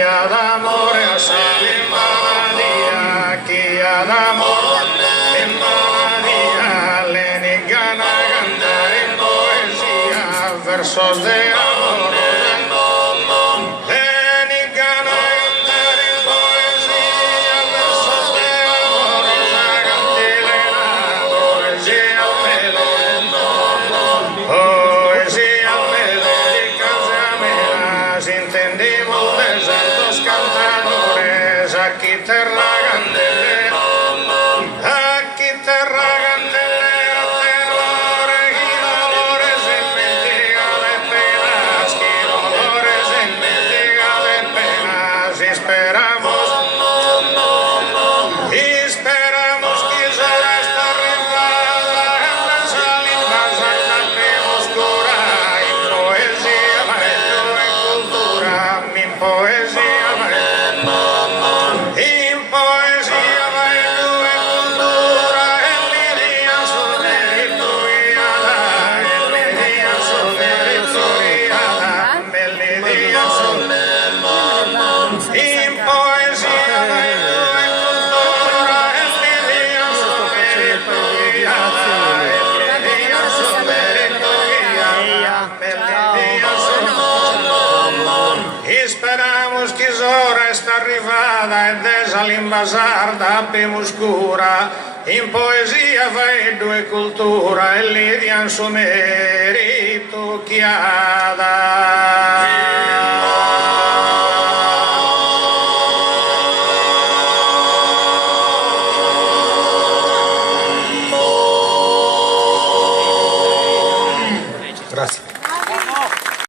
ad amore a Salimania, chi ad amore in Mania, le gana cantar en poesía, versos de amor. Le gana cantar en poesía, versos de amor, cantilena, poesía poesía melódicas de amenas, entendimos de santos cantadores, aquí terra candelera, tenores y dolores en mendiga de penas, que dolores en mendiga de penas, esperamos que sola esta rimada en las salinas oscura, y poesía maestro en cultura, mi poesía maestro en cultura, en lidia soneritoriada, en lidia soneritoriada, melodía en poesía maestro en cultura, en lidia soneritoriada, en lidia soneritoriada, melodía Esperamos que ora esta arrivata e desa l'invasarda oscura, in poesia vedo e cultura e lidian su merito chiada.